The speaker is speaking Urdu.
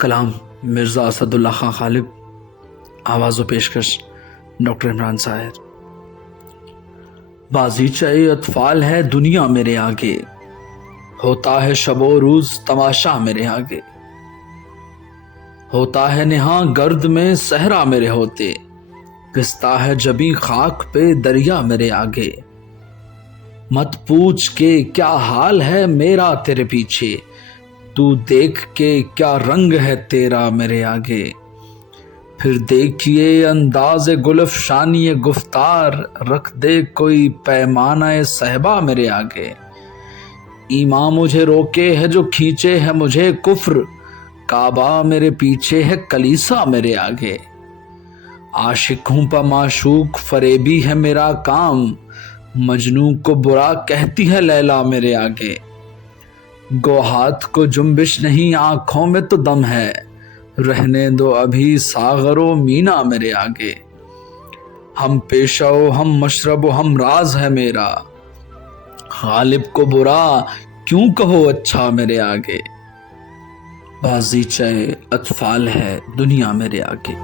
کلام مرزا اسد اللہ خان غالب، آواز و پیشکش ڈاکٹر عمران ساہر۔ بازیچہ اطفال ہے دنیا میرے آگے، ہوتا ہے شب و روز تماشا میرے آگے، ہوتا ہے نہاں گرد میں صحرا میرے ہوتے، پستا ہے جبیں خاک پہ دریا میرے آگے۔ مت پوچھ کہ کیا حال ہے میرا تیرے پیچھے، تو دیکھ کے کیا رنگ ہے تیرا میرے آگے۔ پھر دیکھیے انداز گل افشانی گفتار، رکھ دے کوئی پیمانہ صہبا میرے آگے۔ ایمان مجھے روکے ہے جو کھینچے ہے مجھے کفر، کعبہ میرے پیچھے ہے کلیسا میرے آگے۔ عاشق ہوں پا معشوق فریبی ہے میرا کام، مجنوں کو برا کہتی ہے لیلا میرے آگے۔ گو ہاتھ کو جنبش نہیں آنکھوں میں تو دم ہے، رہنے دو ابھی ساغر و مینا میرے آگے۔ ہم پیشہ و ہم مشرب و ہم راز ہے میرا، غالب کو برا کیوں کہو اچھا میرے آگے۔ بازیچہ اطفال ہے دنیا میرے آگے۔